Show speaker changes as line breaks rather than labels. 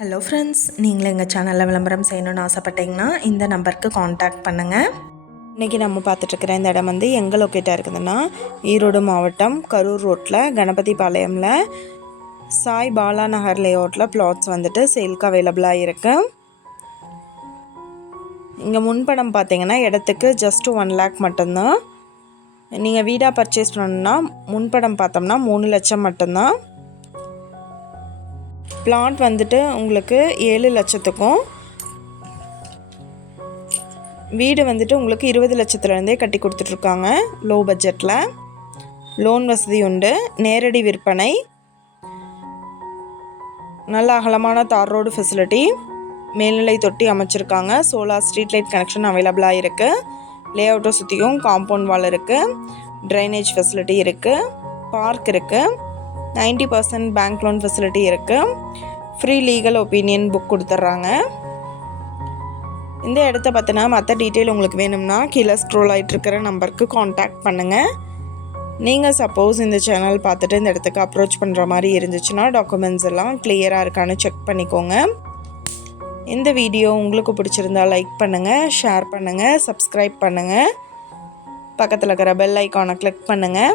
Hello friends நீங்களும் எங்கள் சேனலில் விளம்பரம் செய்யணும்னு ஆசைப்பட்டீங்கன்னா இந்த நம்பருக்கு காண்டாக்ட் பண்ணுங்கள் இன்றைக்கி நம்ம பார்த்துட்ருக்கிற இந்த இடம் வந்து எங்கே லொக்கேட்டாக இருக்குதுன்னா ஈரோடு மாவட்டம் கரூர் ரோட்டில் கணபதி பாளையமில் சாய் பாலா நகர் லேஅவுட்டில் பிளாட்ஸ் வந்துட்டு சேல்க்கு அவைலபிளாக இருக்குது இங்கே முன்படம் பார்த்தீங்கன்னா இடத்துக்கு ஜஸ்ட் ஒன் லேக் மட்டும்தான். நீங்கள் வீடாக பர்ச்சேஸ் பண்ணணுன்னா முன்படம் பார்த்தோம்னா மூணு லட்சம் மட்டும்தான். பிளாட் வந்துட்டு உங்களுக்கு ஏழு லட்சத்துக்கும் வீடு வந்துட்டு உங்களுக்கு இருபது லட்சத்துலேருந்தே கட்டி கொடுத்துட்ருக்காங்க லோ பட்ஜெட்டில் லோன் வசதி உண்டு நேரடி விற்பனை நல்ல அகலமான தார் ரோடு ஃபெசிலிட்டி மேல்நிலை தொட்டி அமைச்சிருக்காங்க சோலார் ஸ்ட்ரீட் லைட் கனெக்ஷன் அவைலபிளாக இருக்குது லே அவுட்டை சுற்றியும் காம்பவுண்ட் வால் இருக்குது ட்ரைனேஜ் ஃபெசிலிட்டி இருக்குது பார்க் இருக்குது ninety percent bank loan facility இருக்குது ஃப்ரீ லீகல் ஒப்பீனியன் புக் கொடுத்துட்றாங்க இந்த இடத்த பார்த்தினா மற்ற டீட்டெயில் உங்களுக்கு வேணும்னா கீழே ஸ்க்ரோல் ஆகிட்டு இருக்கிற நம்பருக்கு காண்டாக்ட் பண்ணுங்கள் நீங்கள் சப்போஸ் இந்த சேனல் பார்த்துட்டு இந்த இடத்துக்கு அப்ரோச் பண்ணுற மாதிரி இருந்துச்சுன்னா டாக்குமெண்ட்ஸ் எல்லாம் கிளியராக இருக்கான்னு செக் பண்ணிக்கோங்க. இந்த வீடியோ உங்களுக்கு பிடிச்சிருந்தா லைக் பண்ணுங்கள் ஷேர் பண்ணுங்கள் சப்ஸ்கிரைப் பண்ணுங்கள் பக்கத்தில் இருக்கிற பெல் ஐக்கானை கிளிக் பண்ணுங்கள்